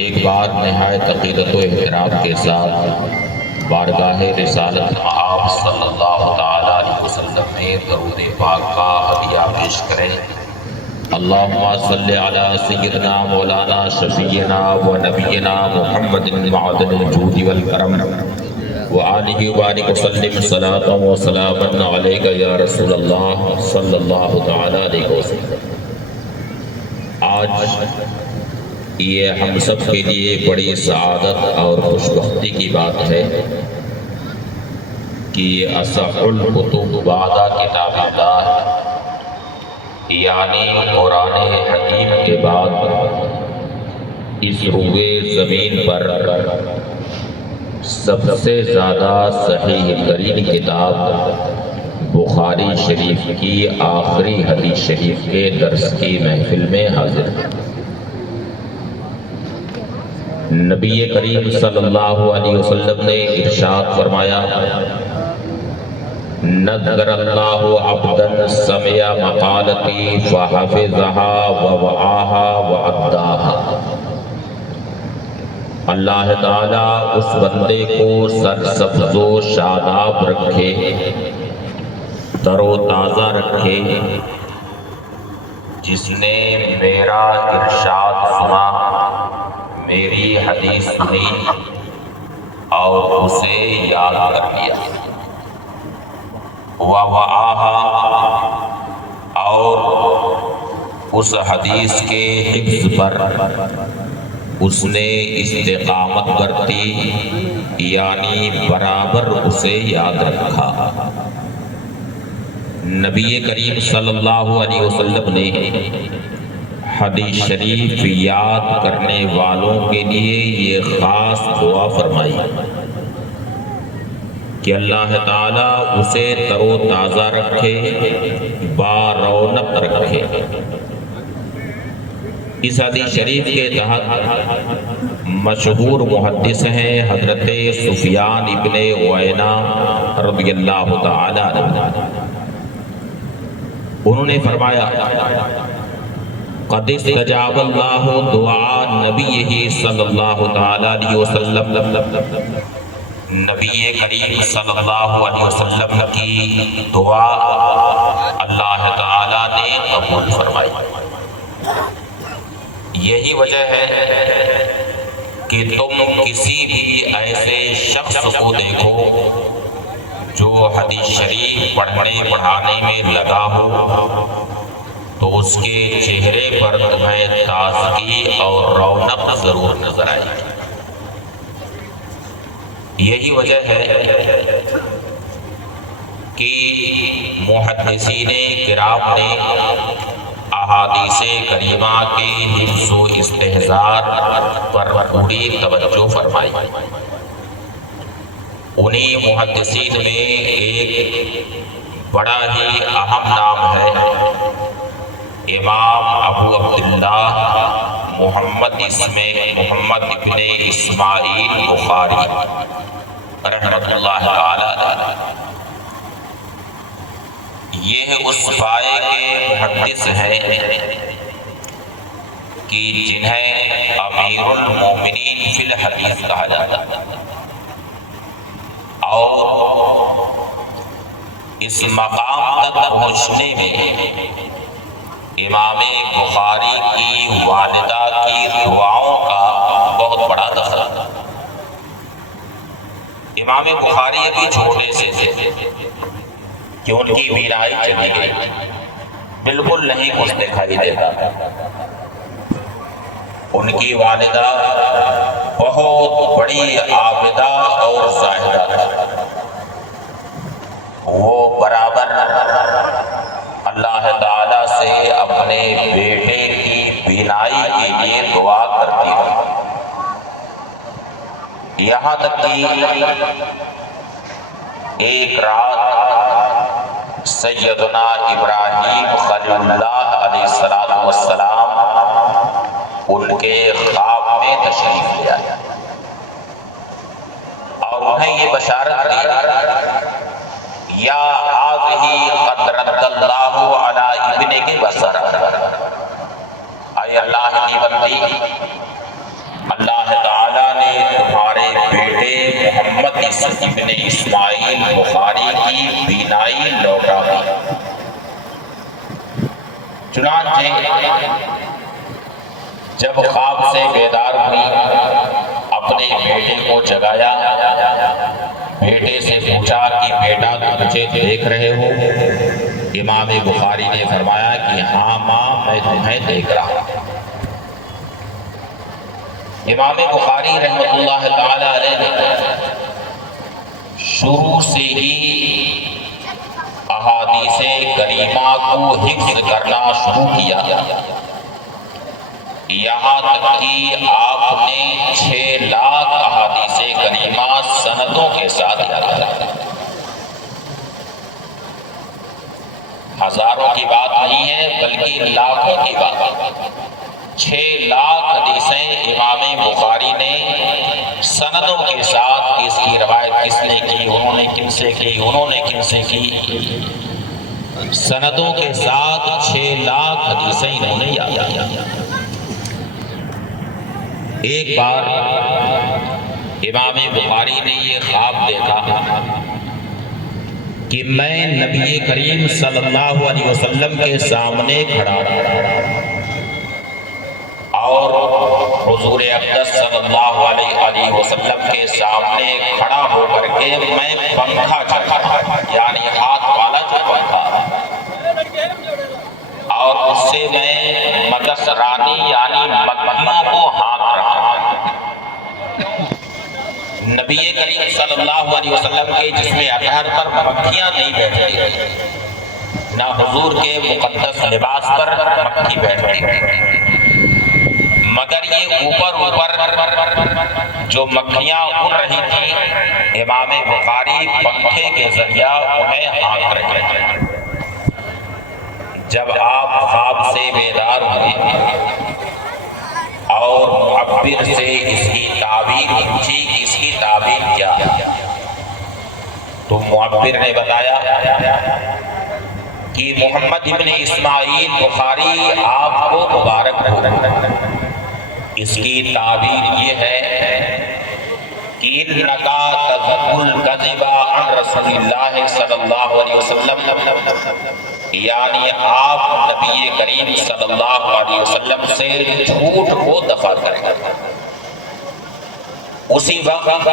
ایک بار نہایت عقیدت و احترام کے ساتھ بارگاہ رسالت آپ صلی اللہ تعالیٰ علیہ وسلم میں درود پاک کا ہدیہ پیش کریں۔ اللہم صلی علی سیدنا مولانا شفیعنا و نبینا محمد معدن الجود والکرم وآلہ وبارک وسلم صلاۃ و سلاما علیک یا رسول اللہ صلی اللہ تعالیٰ علیہ وسلم۔ آج یہ ہم سب کے لیے بڑی سعادت اور خوشبختی کی بات ہے کہ یہ اصح الکتب بعد کتاب اللہ یعنی قرآن حکیم کے بعد اس روئے زمین پر سب سے زیادہ صحیح ترین کتاب بخاری شریف کی آخری حدیث شریف کے درس کی محفل میں حاضر ہے۔ نبی کریم صلی اللہ علیہ وسلم نے ارشاد فرمایا، نذر اللہ عبدا سمع مقالتی فحفظها ووعاها وعداها۔ اللہ تعالیٰ اس بندے کو سرسبز و شاداب رکھے، تر و تازہ رکھے، جس نے میرا ارشاد سنا، میری حدیث سنی اور اسے یاد کر لیا، وَوَعَاهَا، اور اس حدیث کے حفظ پر اس نے استقامت برتی، یعنی برابر اسے یاد رکھا۔ نبی کریم صلی اللہ علیہ وسلم نے حدیث شریف یاد کرنے والوں کے لیے یہ خاص دعا فرمائی کہ اللہ تعالیٰ اسے تر و تازہ رکھے، با رونق رکھے۔ اس حدیث شریف کے تحت مشہور محدث ہیں حضرت سفیان ابن عیینہ رضی اللہ تعالیٰ عنہ۔ انہوں نے فرمایا، قد استجاب اللہ دعا نبیہ صلی اللہ تعالیٰ علیہ وسلم، نبی کریم صلی اللہ علیہ وسلم کی دعا اللہ تعالیٰ نے قبول فرمائی۔ یہی وجہ ہے کہ تم کسی بھی ایسے شخص کو دیکھو جو حدیث شریف پڑھنے پڑھانے میں لگا ہو تو اس کے چہرے پر تمہیں تازگی اور رونق ضرور نظر آئے گی۔ یہی وجہ ہے کہ محدثین کرام نے احادیث کریمہ کے حفظ و استحضار پر پوری توجہ فرمائی۔ انہی محدثین میں ایک بڑا ہی اہم نام ہے امام ابو عبداللہ محمد ابن اسماعیل بخاری رحمۃ اللہ تعالی۔ یہ اس پائے کے محدث ہیں کہ جنہیں امیر المومنین فی الحدیث کہا جاتا ہے، اور اس مقام تک پہنچنے میں امام بخاری کی والدہ کی دعاؤں کا بہت بڑا دخل تھا۔ امام بخاری ابھی چھوٹے سے تھے کہ ان کی بیرائی چلی گئی، بالکل نہیں کچھ دکھائی دیتا۔ ان کی والدہ بہت بڑی عابدہ اور زاہدہ تھی۔ وہ برابر اللہ تعالیٰ سے اپنے بیٹے کی بینائی کے لیے دعا کرتی تھی، یہاں تک کہ ایک رات سیدنا ابراہیم خلیل اللہ علیہ السلام ان کے خواب میں تشریف لے آئے اور انہیں یہ بشارت دی، یا هذه قد رد اللہ علی ابنک بصر، اے اللہ کی بندی، اللہ بیٹے محمد ابن اسماعیل بخاری کی بینائی لوٹا دی۔ چنانچہ جب خواب سے بیدار ہوئی اپنے بیٹے کو جگایا، بیٹے سے پوچھا کہ بیٹا تم مجھے دیکھ رہے ہو؟ امام بخاری نے فرمایا کہ ہاں ماں میں تمہیں دیکھ رہا ہوں۔ امام بخاری رحمۃ اللہ تعالی علیہ نے شروع سے ہی احادیث کریمہ کو حفظ کرنا شروع کیا، یہاں تک کہ آپ نے 6 لاکھ احادیث کریمہ سندوں کے ساتھ یاد کیا۔ ہزاروں کی بات نہیں ہے بلکہ لاکھوں کی بات ہے۔ 6 لاکھ حدیثیں امام بخاری نے سندوں کے ساتھ، اس کی روایت کس نے کی، انہوں نے کن سے کی، انہوں نے کن سے کی، سندوں کے ساتھ 6 لاکھ حدیثیں انہوں نے یاد کیا۔ ایک بار امام بخاری نے یہ خواب دیکھا کہ میں نبی کریم صلی اللہ علیہ وسلم کے سامنے کھڑا اور حضور اقدس صلی اللہ علیہ وسلم کے سامنے کھڑا ہو کر کے میں پنکھا چلا، یعنی ہاتھ والا جو پنکھا، اور اس سے میں مدس رانی یعنی مکھیوں کو ہاتھ رکھا۔ نبی کریم صلی اللہ علیہ وسلم کے جسم اطہر پر مکھیاں نہیں بیٹھتی، نہ حضور کے مقدس لباس پر مکھی بیٹھتی، مگر یہ اوپر جو مکھیاں اڑ رہی تھیں امام بخاری پنکھے کے ذریعہ انہیں ہاتھ رکھے۔ جب آپ خواب سے بیدار ہوئے اور معبر سے اس کی تعبیر پوچھی کہ اس کی تعبیر کیا، تو معبر نے بتایا کہ محمد ابن اسماعیل بخاری آپ کو مبارک ہو۔ اس کی تعبیر یہ ہے کہ اِنَّكَ تَذْكُرُ الْكَذِبَ عَنْ رَسُولِ اللَّهِ صلی اللہ علیہ وسلم، یعنی آپ نبی کریم صلی اللہ علیہ وسلم سے جھوٹ کو دفع کریں۔ اسی وقت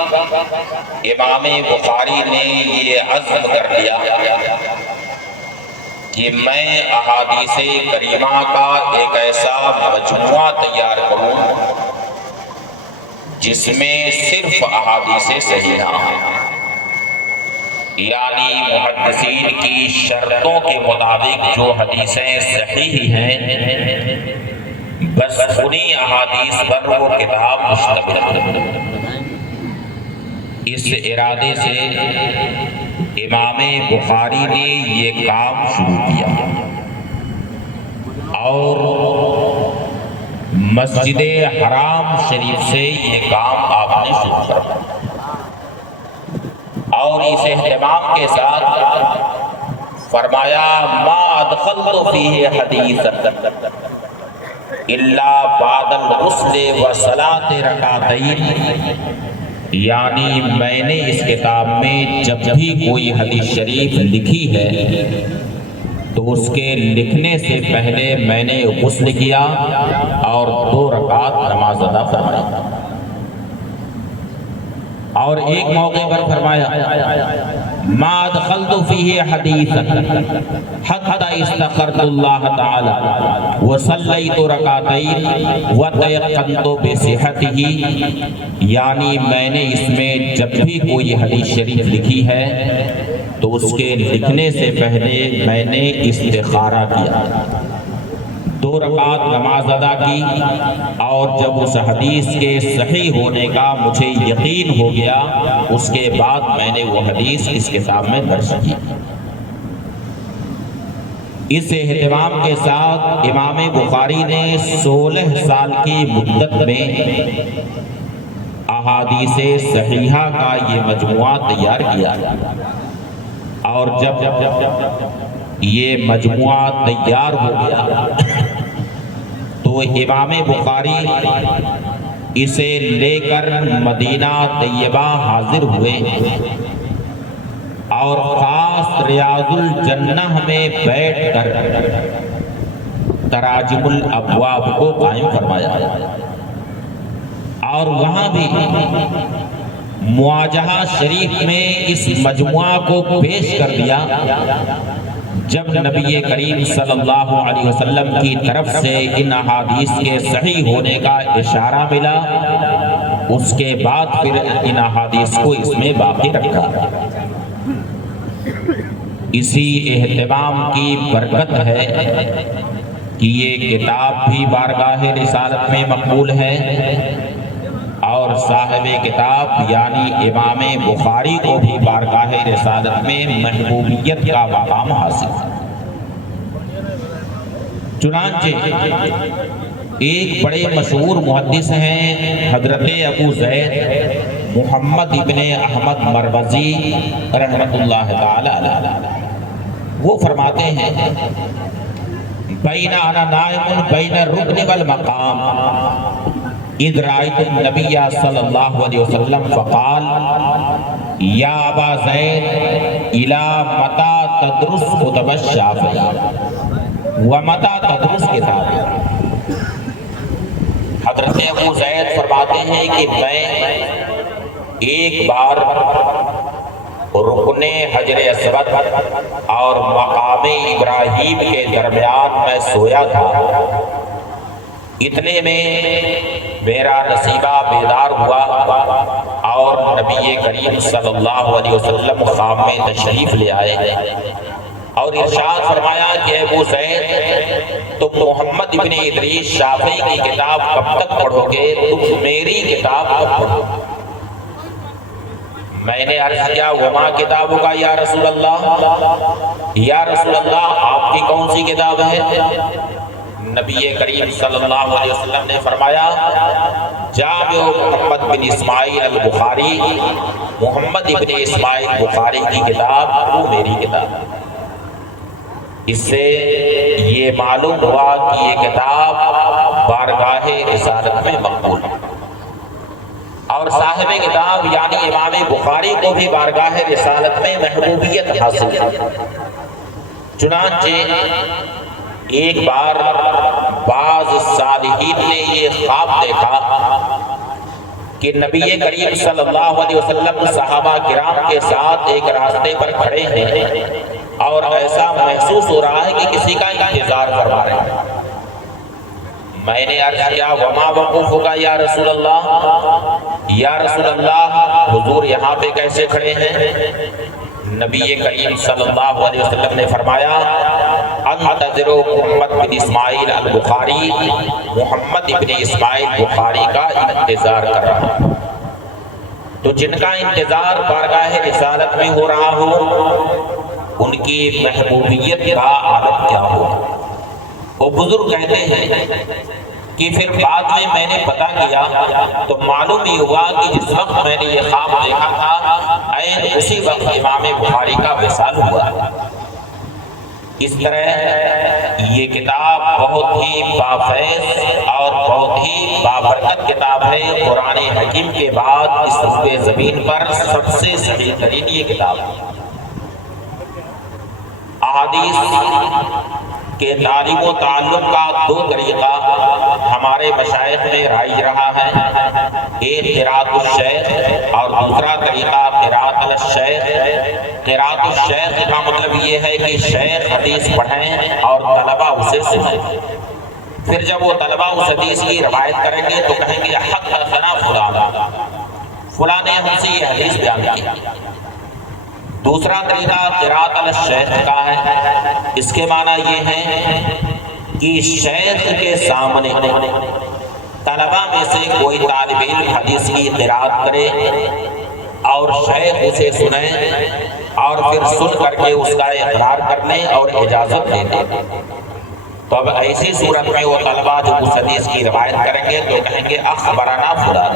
امام بخاری نے یہ عزم کر لیا کہ میں احادیث کریمہ کا ایک ایسا مجموعہ تیار کروں جس میں صرف احادیث صحیحہ ہیں، یعنی محدثین کی شرطوں کے مطابق جو حدیثیں صحیح ہیں بس انہی احادیث پر وہ کتاب مشتمل ہے۔ اس ارادے سے امام بخاری نے یہ کام شروع کیا اور مسجد حرام شریف سے یہ کام آپ نے شروع کیا، اور اس اہتمام کے ساتھ فرمایا ما ادخلت فیہ حدیثا الا بعد الغسل وصلاۃ رکعتین، یعنی میں نے اس کتاب میں جب بھی کوئی حدیث شریف لکھی ہے تو اس کے لکھنے سے پہلے میں نے غسل کیا اور 2 رکعت نماز ادا فرمائی، اور ایک موقع پر فرمایا ما ادخلت فیہ حدیثا حتی استخرت اللہ تعالی وصلیت رکعتین وتیقنت بصحتہ، یعنی میں نے اس میں جب بھی کوئی حدیث شریف لکھی ہے تو اس کے لکھنے سے پہلے میں نے استخارہ کیا، 2 رکعت نماز ادا کی، اور جب اس حدیث کے صحیح ہونے کا مجھے یقین ہو گیا اس کے بعد میں نے وہ حدیث اس کتاب میں درج کی۔ اس اہتمام کے ساتھ امام بخاری نے 16 سال کی مدت میں احادیث صحیحہ کا یہ مجموعہ تیار کیا، اور جب یہ مجموعہ تیار ہو گیا تو امام بخاری اسے لے کر مدینہ طیبہ حاضر ہوئے اور خاص ریاض الجنہ میں بیٹھ کر تراجم الابواب کو قائم فرمایا اور وہاں بھی مواجہہ شریف میں اس مجموعہ کو پیش کر دیا جب نبی کریم صلی اللہ علیہ وسلم کی طرف سے ان احادیث کے صحیح ہونے کا اشارہ ملا، اس کے بعد پھر ان احادیث کو اس میں باقی رکھا۔ اسی اہتمام کی برکت ہے کہ یہ کتاب بھی بارگاہ رسالت میں مقبول ہے اور صاحب کتاب یعنی امام بخاری کو بھی بارگاہ رسالت میں محبوبیت کا مقام حاصل ہے۔ چنانچہ ایک بڑے مشہور محدث ہیں حضرت ابو زید محمد ابن احمد مروزی رحمۃ اللہ تعالی علیہ، وہ فرماتے ہیں بین انا نائم بین الرکن والمقام اذ رأیت النبی صلی اللہ علیہ وسلم فقال یا ابا زید الی متی تدرس کتب الشافعی ومتی تدرس کتاب۔ حضرت ابو زید فرماتے ہیں کہ میں ایک بار رکن حجر اسود اور مقام ابراہیم کے درمیان میں سویا تھا، اتنے میں میرا نصیبہ بیدار ہوا اور نبی کریم صلی اللہ علیہ وسلم خواب میں تشریف لے آئے اور ارشاد فرمایا کہ ابو زید تم محمد ابن ادریس شافعی کی کتاب کب تک پڑھو گے، تم میری کتاب کب پڑھو؟ میں نے عرض کیا وما کتابوں کا یا رسول اللہ، یا رسول اللہ آپ کی کون سی کتاب ہے؟ نبی کریم صلی اللہ علیہ وسلم نے فرمایا جامع محمد بن اسماعیل البخاری، محمد ابن اسماعیل بخاری کی کتاب وہ میری کتاب۔ اس سے یہ معلوم ہوا کہ یہ کتاب بارگاہ رسالت میں مقبول ہے اور صاحب کتاب یعنی امام بخاری کو بھی بارگاہ رسالت میں محبوبیت حاصل ہے۔ چنانچہ ایک بار بعض صالحین نے یہ خواب دیکھا کہ نبی کریم صلی اللہ علیہ وسلم صحابہ کرام کے ساتھ ایک راستے پر کھڑے ہیں اور ایسا محسوس ہو رہا ہے کہ کسی کا انتظار فرما رہے ہیں۔ میں نے عرض کیا وما وقوفک یا رسول اللہ، یا رسول اللہ حضور یہاں پہ کیسے کھڑے ہیں؟ نبی کریم صلی اللہ علیہ وسلم نے فرمایا انتظر محمد بن اسماعیل البخاری، محمد ابن اسماعیل بخاری کا انتظار کر رہا ہوں۔ تو جن کا انتظار بارگاہ رسالت میں ہو رہا ہو ان کی محبوبیت کا عالم کیا ہو۔ وہ بزرگ کہتے ہیں کہ پھر بعد میں نے پتہ کیا تو معلوم ہی ہوا کہ جس وقت میں نے یہ خواب دیکھا تھا عین اسی وقت امام بخاری کا وصال ہوا۔ اس طرح یہ کتاب بہت ہی بافیض اور بہت ہی بابرکت کتاب ہے۔ قرآن حکیم کے بعد اس روئے زمین پر سب سے صحیح ترین یہ کتاب ہے۔ احادیث کہ تعلیم و تعلم کا دو طریقہ ہمارے مشائخ میں رائج رہا ہے، ایک قراءۃ الشیخ اور دوسرا طریقہ قراءۃ الشیخ۔ قراءۃ الشیخ کا مطلب یہ ہے کہ شیخ حدیث پڑھیں اور طلبہ اسے سنیں، پھر جب وہ طلبہ اس حدیث کی روایت کریں گے تو کہیں گے حدثنا فلاں، فلاں نے ہم سے یہ حدیث بیان کی۔ دوسرا طریقہ قراءۃ الشیخ کا ہے، اس کے معنی یہ ہے کہ شیخ کے سامنے طلبہ میں سے کوئی طالب علم حدیث کی قراءت کرے اور شیخ اسے سنیں اور پھر سن کر کے اس کا اقرار کر لیں اور اجازت دے دیں۔ تو اب ایسی صورت میں وہ طلبہ جو اس حدیث کی روایت کریں گے تو کہیں گے اخبرنا فلاں۔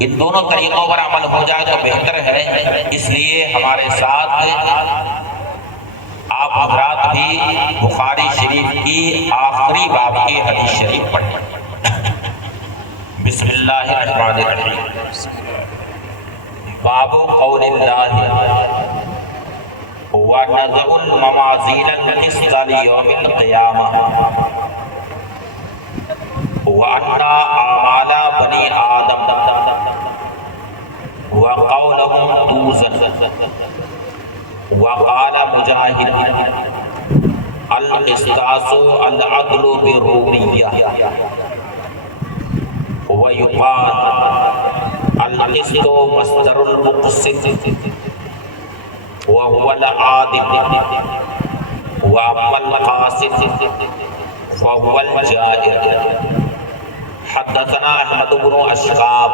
ان دونوں طریقوں پر عمل ہو جائے تو بہتر ہے، اس لیے ہمارے ساتھ آپ حضرات بھی بخاری شریف کی آخری باب کی حدیث شریف پڑھیں۔ بسم اللہ الرحمن الرحیم۔ باب قول اللہ وَنَضَعُ الْمَوَازِينَ الْقِسْطَ لِيَوْمِ الْقِيَامَةِ وَأَنَّ أَعْمَالَ بَنِي آدَمَ وَقَوْلَهُمْ تُوزَنُ۔ وقال مجاہد القسطاس العدل بالرومیہ ویقال القسط مصدر المقسط وهو العادل واما القاسط فهو الجائر۔ حدثنا احمد بن اشقاب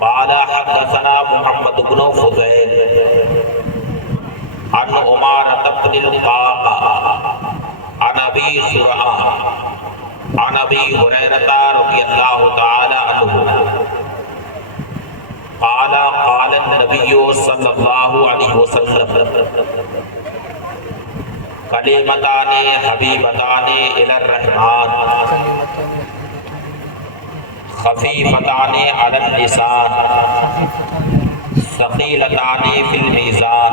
قال حدثنا محمد بن فضيل عن عمارة بن القعقاع عن ابي زرعة عن ابي هريرة رضي الله تعالى عنه قال قال النبي صلى الله عليه وسلم كلمتان حبيبتان الى الرحمن خفيفتان على اللسان ثقيلتان في الميزان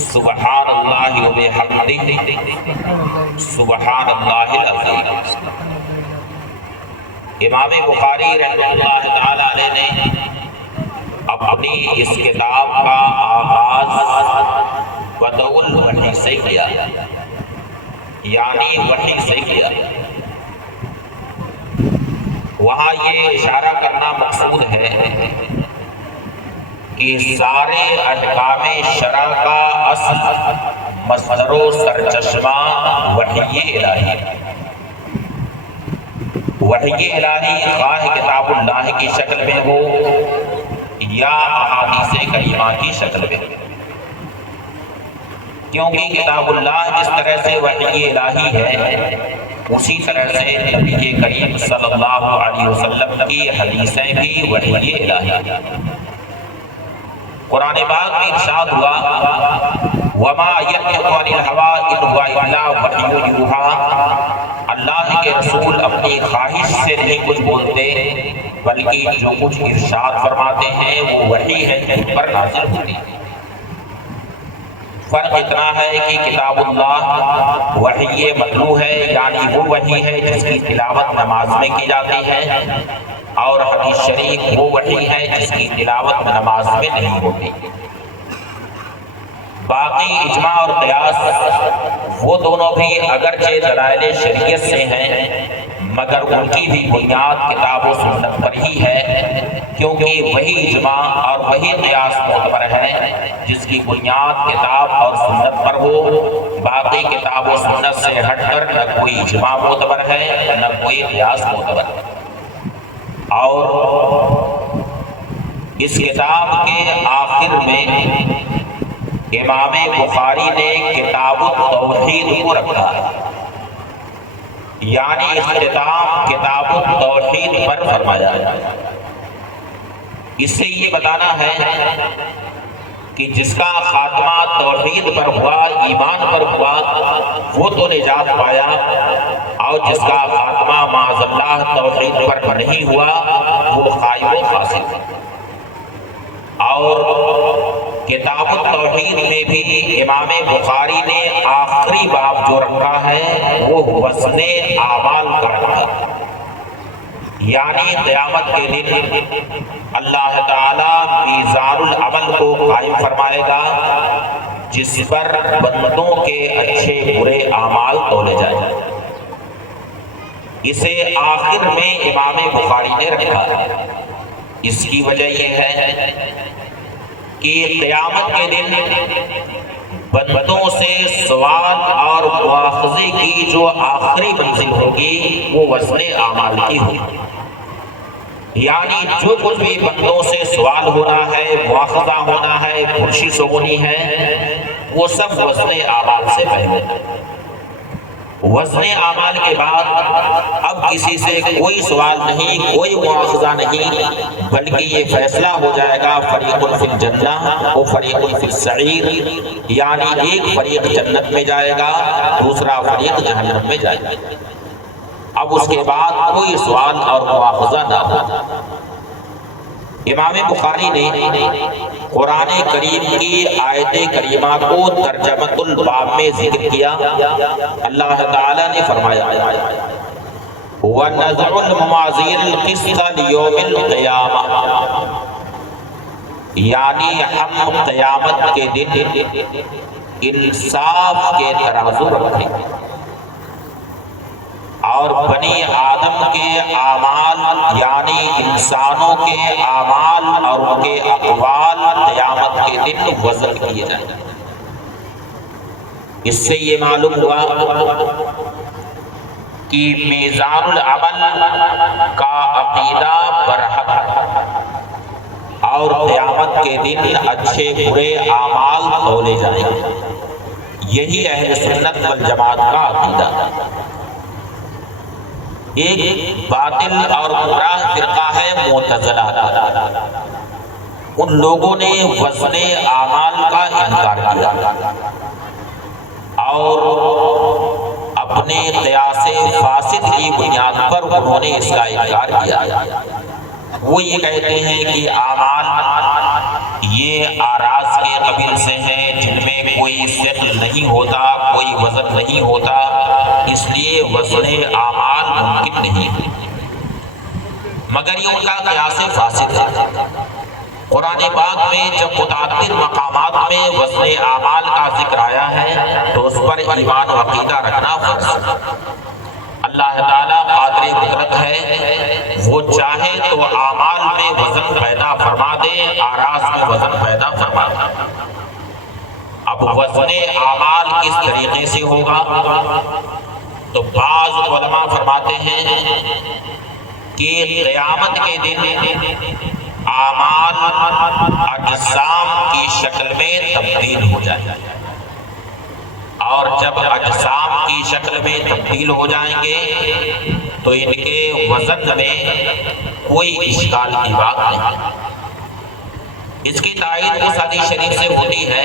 سبحان الله وبحمده سبحان الله العظیم۔ امام بخاری رحمۃ اللہ تعالی علیہ نے اپنی اس کتاب کا آغاز بدء الوحی سے کیا، یعنی وحی سے کیا۔ وہاں یہ اشارہ کرنا مقصود ہے کہ سارے احکام شرع کا اصل مصدر و سرچشمہ وحی الہی، وحی الہی خواہ کتاب اللہ کی شکل میں ہو یا احادیث کریمہ کی شکل میں، کیونکہ کتاب اللہ جس طرح سے وحی الہی ہے اسی طرح سے نبی کریم صلی اللہ علیہ وسلم کی حدیثیں بھی وحی الہی ہیں۔ قرآن پاک میں ارشاد ہوا وَمَا يَنطِقُ عَنِ الْهَوَىٰ إِنْ هُوَ إِلَّا وَحْيٌ يُوحَىٰ۔ اللہ کے رسول اپنی خواہش سے نہیں کچھ بولتے بلکہ جو کچھ ارشاد فرماتے ہیں وہ وحی ہے جو پر نازل ہوتی ہے۔ فرق اتنا ہے کہ کتاب اللہ وحی متلو ہے، یعنی وہ وحی ہے جس کی تلاوت نماز میں کی جاتی ہے، اور حدیث شریف وہ وحی ہے جس کی تلاوت نماز میں نہیں ہوتی۔ باقی اجماع اور قیاس وہ دونوں بھی اگرچہ دلائل شریعت سے ہیں مگر ان کی بھی بنیاد کتاب و سنت پر ہی ہے، کیونکہ وہی اجماع اور وہی قیاس معتبر ہے جس کی بنیاد کتاب اور سنت پر ہو۔ باقی کتاب و سنت سے ہٹ کر نہ کوئی اجماع معتبر ہے نہ کوئی قیاس معتبر ہے۔ اور اس کتاب کے آخر میں امام بخاری نے کتاب التوحید کو رکھا ہے، یعنی اختتام کتاب التوحید پر فرمایا ہے۔ اس سے یہ بتانا ہے کہ جس کا خاتمہ توحید پر ہوا، ایمان پر ہوا، وہ تو نجات پایا، اور جس کا خاتمہ معاذ اللہ توحید پر نہیں ہوا وہ خائب و خاسر۔ اور کتاب التوحید میں بھی امام بخاری نے آخری باب جو رکھا ہے وہ وزن اعمال کا رکھا، یعنی قیامت کے دن اللہ تعالی میزان العمل کو قائم فرمائے گا جس پر بندوں کے اچھے برے اعمال تولے جائیں۔ اسے آخر میں امام بخاری نے رکھا ہے۔ اس کی وجہ یہ ہے کہ قیامت کے دن بندوں سے سوال اور مواخذے کی جو آخری منزل ہوگی وہ وزن اعمال کی ہوگی، یعنی جو کچھ بھی بندوں سے سوال ہونا ہے، مواخذہ ہونا ہے، پرشش ہونی ہے، وہ سب وزن اعمال سے پہلے۔ وزن اعمال کے بعد اب کسی سے کوئی سوال نہیں، کوئی مواخذہ نہیں، بلکہ یہ فیصلہ ہو جائے گا فریق فی الجنہ و فریق فی السعیر، یعنی ایک فریق جنت میں جائے گا، دوسرا فریق جہنم میں جائے گا۔ اب اس کے بعد کوئی سوال اور مواخذہ نہ ہو۔ امام بخاری نے قرآن کریم کی آیت کریمہ کو ترجمۃ الباب میں ذکر کیا۔ اللہ تعالیٰ نے فرمایا وَنَضَعُ الْمَوَازِينَ الْقِسْطَ لِيَوْمِ الْقِيَامَةِ، یعنی ہم قیامت کے دن انصاف کے ترازو رکھیں گے اور بنی آدم کے اعمال یعنی انسانوں کے اعمال اور ان کے اقوال قیامت کے دن وزن کیے جائیں گے۔ اس سے یہ معلوم ہوا کہ میزان العمل کا عقیدہ برحق اور قیامت کے دن اچھے برے اعمال تولے جائیں گے۔ یہی اہل سنت والجماعت کا عقیدہ۔ ایک باطل اور گمراہ فرقہ ہے معتزلہ، ان لوگوں نے وزن اعمال کا انکار کیا اور اپنے قیاس فاسد کی بنیاد پر انہوں نے اس کا انکار کیا۔ وہ یہ کہتے ہیں کہ اعمال یہ آراز کے قبیل سے ہیں جن میں کوئی ثقل نہیں ہوتا، کوئی وزن نہیں ہوتا، اس لیے وزن اعمال ممکن نہیں۔ مگر یہ ان کا قیاس فاسد ہے۔ قرآن پاک میں جب متعدد مقامات میں وزن اعمال کا ذکر آیا ہے تو اس پر ایمان و عقیدہ رکھنا فرض ہے۔ اللہ تعالیٰ قادر قدرت ہے، وہ چاہے تو اعمال میں وزن پیدا فرما دے، آراز میں وزن پیدا فرما دے۔ اب وزن اعمال کس طریقے سے ہوگا تو بعض علماء فرماتے ہیں کہ قیامت کے دن اعمال اجسام کی شکل میں تبدیل ہو جائیں گے، اور جب اجسام کی شکل میں تبدیل ہو جائیں گے تو ان کے وزن میں کوئی اشکال کی بات نہیں۔ اس کی تائید اس حدیث شریف سے ہوتی ہے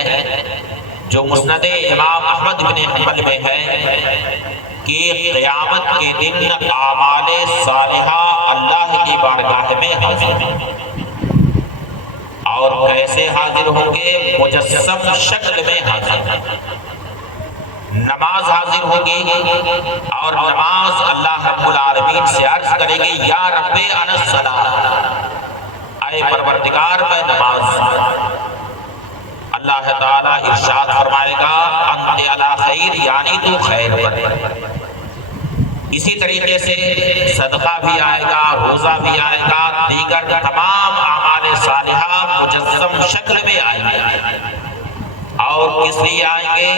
جو مسند امام احمد بن حنبل میں ہے کہ قیامت کے دن اعمال صالحہ اللہ کی بارگاہ میں حاضر ہیں، اور کیسے حاضر ہوں گے؟ مجسم شکل میں حاضر ہیں۔ نماز حاضر ہوگی اور نماز اللہ رب العالمین سے عرض کرے گی یا رب انا الصلاۃ، اے پروردگار میں نماز۔ اللہ تعالیٰ ارشاد فرمائے گا انت علی خیر، یعنی تو خیر پر۔ اسی طریقے سے صدقہ بھی آئے گا، روزہ بھی آئے گا، دیگر تمام اعمال صالحہ مجسم شکل میں آئیں گے۔ اور کس لیے آئیں گے؟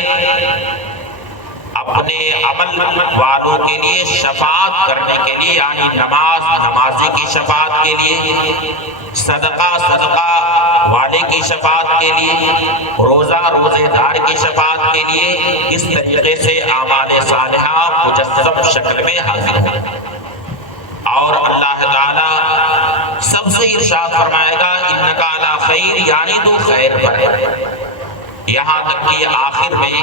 اپنے عمل والوں کے لیے شفاعت کرنے کے لیے، یعنی نمازی کی شفاعت کے لیے، صدقہ والے کی شفاعت کے لیے، روزے دار کی شفاعت کے لیے۔ اس طریقے سے اعمال صالحہ مجسم شکل میں حاضر ہیں، اور اللہ تعالیٰ سب سے ارشاد فرمائے گا انک علی خیر، یعنی تو خیر پر ہے۔ یہاں تک کہ آخر میں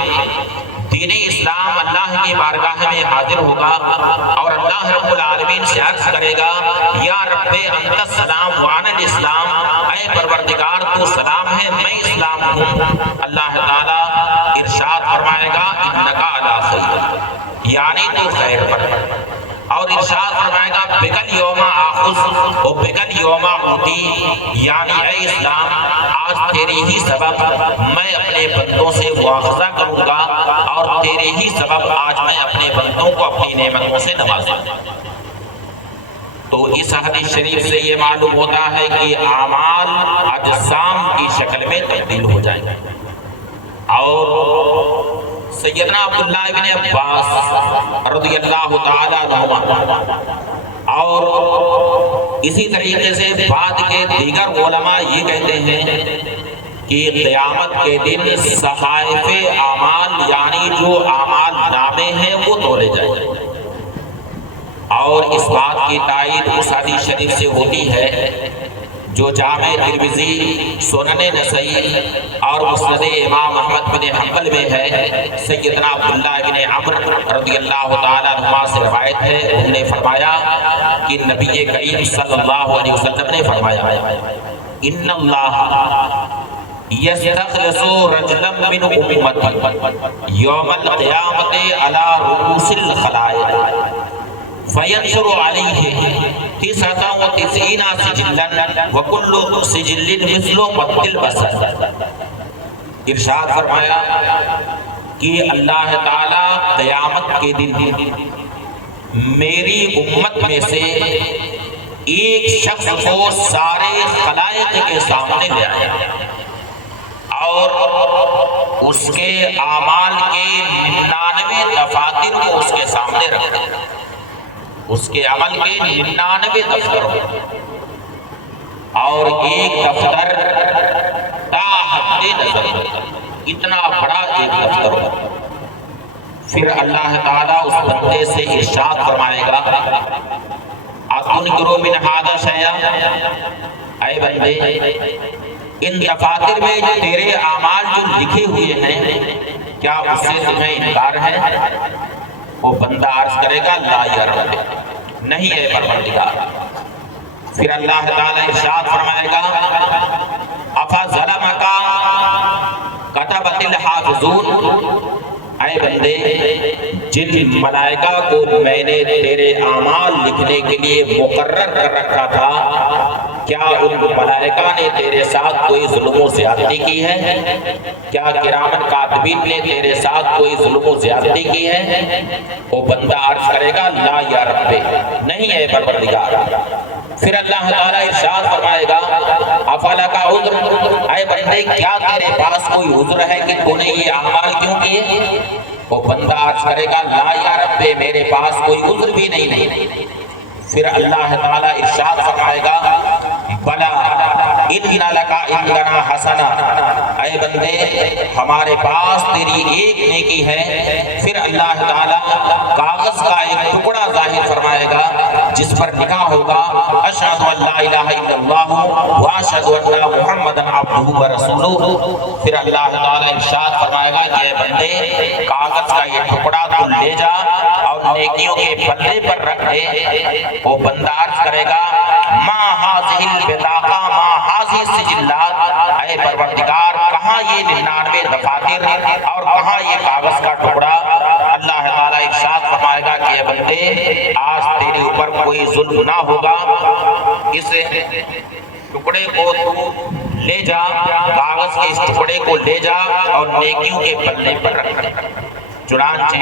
دین اسلام اللہ کی بارگاہ میں حاضر ہوگا اور اللہ رب العالمین سے عرض کرے گا یا رب انت السلام وانا الاسلام، اے پروردگار تو سلام ہے میں اسلام ہوں۔ اللہ تعالیٰ ارشاد فرمائے گا انک علی خیر، یعنی تو خیر پر، اور ارشاد فرمائے گا بکل یوم آخذ و بکل یوم اوتی، یعنی اے اسلام آج تیرے ہی سبب میں اپنے بندوں سے مواخذہ کروں گا، اور تیرے ہی سبب آج میں اپنے بندوں کو اپنی نعمتوں سے نوازوں گا۔ تو اس حدیث شریف سے یہ معلوم ہوتا ہے کہ اعمال اجسام کی شکل میں تبدیل ہو جائیں گے۔ اور سیدنا عبداللہ بن عباس رضی اللہ تعالیٰ عنہما اور اسی طریقے سے بعد کے دیگر علماء یہ کہتے ہیں کہ قیامت کے دن صحائف اعمال یعنی جو اعمال نامے ہیں وہ تولے جائیں گے، اور اس بات کی تائید اس حدیث شریف سے ہوتی ہے جو جامع ترمذی، سنن نسائی اور مسند امام احمد بن حنبل میں ہے، سیدنا عبداللہ بن عمرو رضی اللہ تعالیٰ عنہما سے روایت ہے، انہوں نے فرمایا کہ نبی کریم صلی اللہ علیہ وسلم نے فرمایا ان اللہ یستخلص رجلا من امتی یوم القیامت علی رؤوس الخلائق فینشر علیہ 99 سجلا وکل سجل مثل مد البصر۔ ارشاد فرمایا کہ اللہ تعالیٰ قیامت کے دن میری امت میں سے ایک شخص کو سارے خلائق کے سامنے لے آیا اور اس کے اعمال کے 99 دفاتر کو اس کے سامنے رکھ دیا، اس کے عمل کے 99 دفتر اور ایک دفتر تا حد نظر، اتنا بڑا ایک دفتر ہو۔ پھر اللہ تعالیٰ اس بندے سے ارشاد فرمائے گا اتنکروا من ھذا شیئا، اے بندے ان دفاتر میں تیرے اعمال جو لکھے ہوئے ہیں کیا اس سے تمہیں انکار ہے؟ وہ بندہ عرض کرے گا لا یا رب، نہیں ہے پروردگار۔ پھر اللہ تعالیٰ ارشاد فرمائے گا افظلمک کتبت الحافظون، اے بندے جن ملائکہ کو میں نے تیرے اعمال لکھنے کے لیے مقرر کر رکھا تھا، کیا ان ملائکہ نے تیرے ساتھ کوئی ظلم و زیادتی کی ہے؟ کیا کرامن کاتبین نے تیرے ساتھ کوئی ظلم و زیادتی کی ہے؟ وہ بندہ عرض کرے گا لا یا رب، نہیں ہے پروردگار۔ پھر اللہ تعالیٰ ارشاد فرمائے گا افلک عذر، اے بندے کیا تیرے پاس کوئی عذر ہے کہ تو نے یہ اعمال کیوں کیے؟ وہ بندہ عرض کرے گا لا یا رب، میرے پاس کوئی عذر بھی نہیں۔ پھر اللہ تعالیٰ ارشاد فرمائے گا بلا ان لک عندنا حسنہ، اے بندے ہمارے پاس تیری ایک نیکی ہے۔ پھر اللہ تعالیٰ کاغذ کا ایک ٹکڑا ظاہر فرمائے گا جس پر لکھا ہوگا اشہد ان لا الہ الا اللہ واشہد ان محمدا عبدہ ورسولہ۔ پھر اللہ تعالیٰ ارشاد فرمائے گا کہ اے بندے کاغذ کا یہ ٹکڑا تو لے جا اور نیکیوں کے پلے پر رکھ دے۔ وہ بندہ عرض کرے گا ما ھذہ البطاقہ ما ھذہ السجلات، اے پروردگار کہاں یہ 99 دفاتر اور کہاں یہ کاغذ کا ٹکڑا؟ اللہ تعالیٰ ارشاد فرمائے گا کہ اے بندے آج تیرے اوپر کوئی ظلم نہ ہوگا، اس ٹکڑے کو تو لے جا، کاغذ کے اس ٹکڑے کو لے جا اور نیکیوں کے پلے پر رکھ دے۔ چنانچہ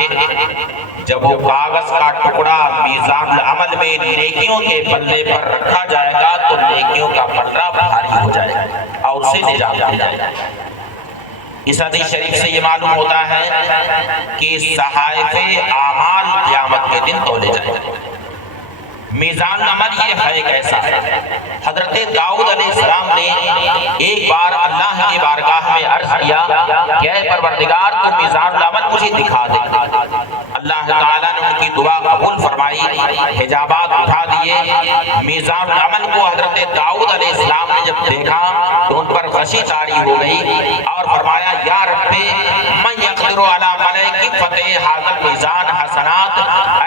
جب وہ کاغذ کا ٹکڑا میزان العمل میں نیکیوں کے پلے پر رکھا جائے گا تو نیکیوں کا پلڑا بھاری ہو جائے گا اور اسے نجات مل جائے گا۔ اس حدیث شریف سے یہ معلوم ہوتا ہے کہ صحائف اعمال قیامت کے دن تولے جائیں گے۔ میزان العمل یہ ہے کیسا؟ حضرت داؤد علیہ السلام نے ایک بار اللہ کی بارگاہ میں عرض کیا کہ اے پروردگار تو میزان العمل مجھے دکھا دے۔ اللہ تعالیٰ نے ان کی دعا قبول فرمائی، حجابات اٹھا دیے۔ میزان العمل کو حضرت داؤد علیہ السلام نے جب دیکھا تو ان پر غشی طاری ہو گئی اور فرمایا یا رب من یقدر علی ملء کفۃ ھذا المیزان حسنات،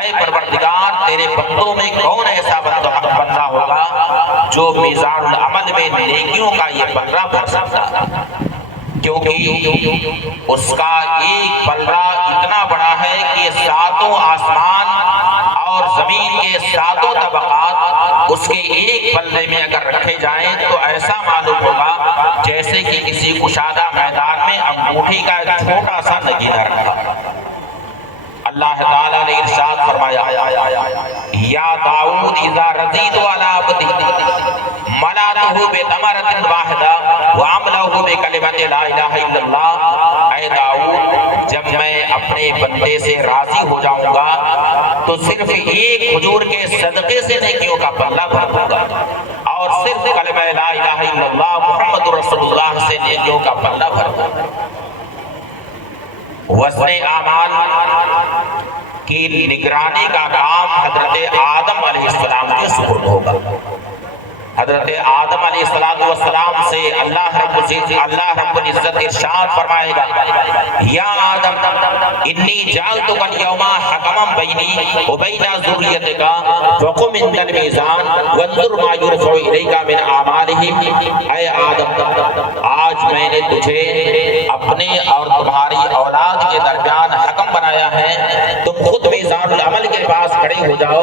اے پروردگار تیرے بندوں میں کون ایسا بندہ ہوگا جو میزان العمل میں نیکیوں کا یہ پلڑا بھر سکتا؟ کیونکہ اس کا ایک پلڑا اتنا بڑا ہے کہ ساتوں آسمان اور زمین کے ساتوں طبقات اس کے ایک پلڑے میں اگر رکھے جائیں تو ایسا معلوم ہوگا جیسے کہ کسی کشادہ میدان میں انگوٹھی کا ایک چھوٹا سا نگینہ رکھا۔ اللہ تعالیٰ نے ارشاد فرمایا یا داؤد اذا رضیت علی عبدی ملأتہ بثمرۃ واحدہ واملأہ بکلمۃ لا الہ الا اللہ، اے داؤد جب میں اپنے بندے سے راضی ہو جاؤں گا تو صرف ایک کھجور کے صدقے سے نیکیوں کا پلڑا بھر دوں گا اور صرف کلمہ لا الہ الا اللہ محمد رسول اللہ سے نیکیوں کا پلڑا بھر دوں گا۔ وزن اعمال کی نگرانی کا کام حضرت آدم علیہ السلام کے سپرد ہوگا۔ حضرت آدم علیہ السلام سے اللہ رب العزت ارشاد فرمائے گا یا آدم انی جعلتک اليوم حکما بینی وبین ذریتک فقم عند المیزان وانظر ما یرفع الیک من اعمالہم۔ اے آدم آج میں نے تجھے اپنے اور تمہاری اولاد کے درمیان حکم بنایا ہے، تم خود میزان العمل کے پاس کھڑے ہو جاؤ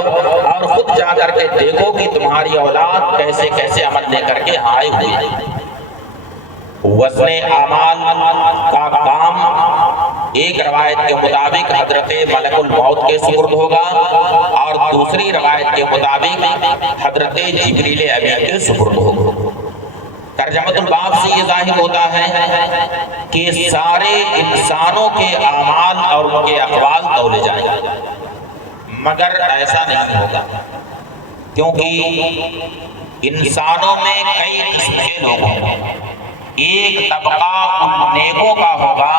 اور خود جا کر کے دیکھو کہ تمہاری اولاد کیسے کیسے عمل لے کر کے آئے ہوئے ہیں۔ وزن اعمال کا کام ایک روایت کے مطابق حضرت ملک الموت کے سپرد ہوگا اور دوسری روایت کے مطابق حضرت جبریل امین کے سپرد ہوگا۔ ترجمۃ الباب سے یہ ظاہر ہوتا ہے کہ سارے انسانوں کے اعمال اور ان کے اقوال تولے جائیں گے، مگر ایسا نہیں ہوگا، کیونکہ انسانوں میں کئی قسم کے لوگ ہیں۔ ایک طبقہ ان نیکوں کا ہوگا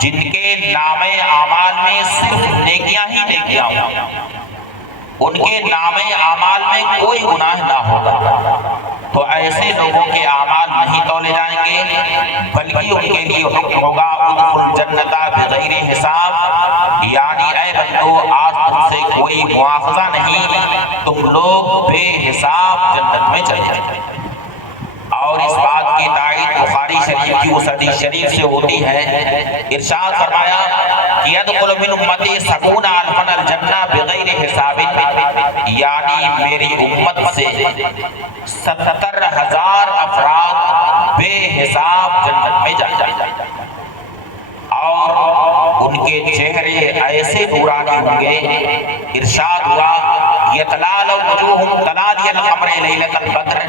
جن کے نام اعمال میں صرف نیکیاں ہی نیکیاں ہوں، ان کے نام اعمال میں کوئی گناہ نہ ہوگا، تو ایسے لوگوں کے اعمال نہیں تولے جائیں گے، بلکہ ان کے لیے حکم ہوگا ادخل الجنت بغیر حساب، یعنی اے بندو آج تم سے کوئی مواخذہ نہیں، تم لوگ بے حساب جنت میں چلے جائیں۔ اور اس بات کی تائید بخاری شریف کی اس حدیث شریف سے ہوتی ہے، ارشاد فرمایا کہ یدخل من امتی 70,000 الجنہ بغیر حساب، یعنی میری امت سے 70,000 افراد بے حساب جنت میں جائیں گے، اور ان کے چہرے ایسے نورانی ہوں گے، ارشاد ہوا یتلالو وجوہہم تلالی القمر لیلۃ البدر،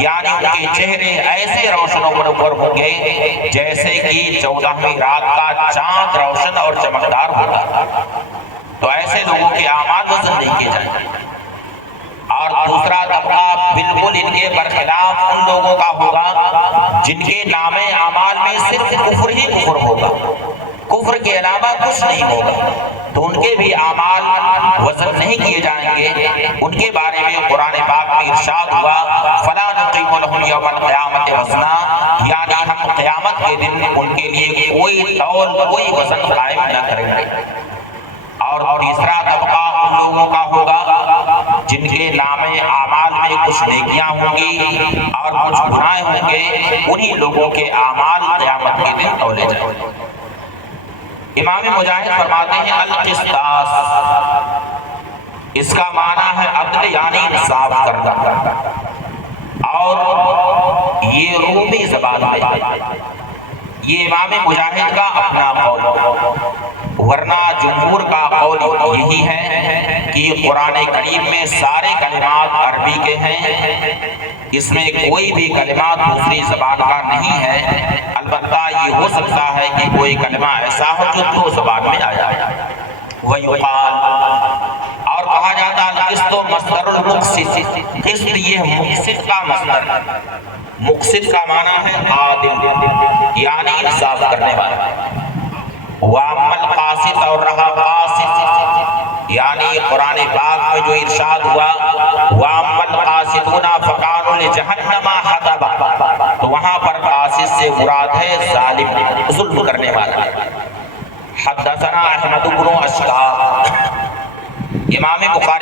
یعنی ان کے چہرے ایسے روشن و منور ہوں گے جیسے کہ 14ویں رات کا چاند روشن اور چمکدار ہوتا۔ تو ایسے لوگوں کے اعمال وزن نہیں کیے جائیں گے۔ اور دوسرا طبقہ بالکل ان کے برخلاف ان لوگوں کا ہوگا جن کے نام اعمال میں صرف کفر ہی کفر ہوگا، کفر کے علاوہ کچھ نہیں ہوگا، تو ان کے بھی اعمال وزن نہیں کیے جائیں گے۔ ان کے بارے میں قرآن پاک میں ارشاد ہوا فَلَا نُقِيمُ لَهُمْ يَوْمَ الْقِيَامَةِ وَزْنًا، یعنی ہم قیامت کے دن ان کے لیے کوئی تول کوئی وزن قائم نہ کریں گے۔ اور تیسرا طبقہ ان لوگوں کا ہوگا جن کے نام اعمال میں کچھ نیکیاں ہوں گی اور کچھ گناہ ہوں گے، انہی لوگوں کے اعمال قیامت کے دن تولے جائیں گے۔ امام مجاہد فرماتے ہیں القسطاس، اس کا معنی ہے عدل یعنی انصاف کرنا، اور یہ رومی زبان میں یہ امام مجاہد کا اپنا قول، ورنہ جمہور کا قول یہی ہے کہ قرآن کریم میں سارے کلمات عربی کے ہیں، اس میں کوئی بھی کلمات دوسری زبان کا نہیں ہے، البتہ یہ ہو سکتا ہے کہ کوئی کلمہ ایسا ہو جو دو زبان میں آیا ہے۔ وَيُقال، اور کہا جاتا القسط مصدر المقسط، قسط یہ مقسط کا مصدر ہے، مقسط کا معنی ہے عادل یعنی انصاف کرنے والا۔ وَأَمَّا الْقَاسِطُ، اور رہا قاسط، یعنی قرآن پاک میں جو ارشاد ہوا وَأَمَّا الْقَاسِطُونَ فَكَانُوا لِجَهَنَّمَ حَطَبًا، تو وہاں پر قاسط سے مراد ہے ظالم، ظلم کرنے والا۔ حدثنا احمد بن اشقا، امام بخاری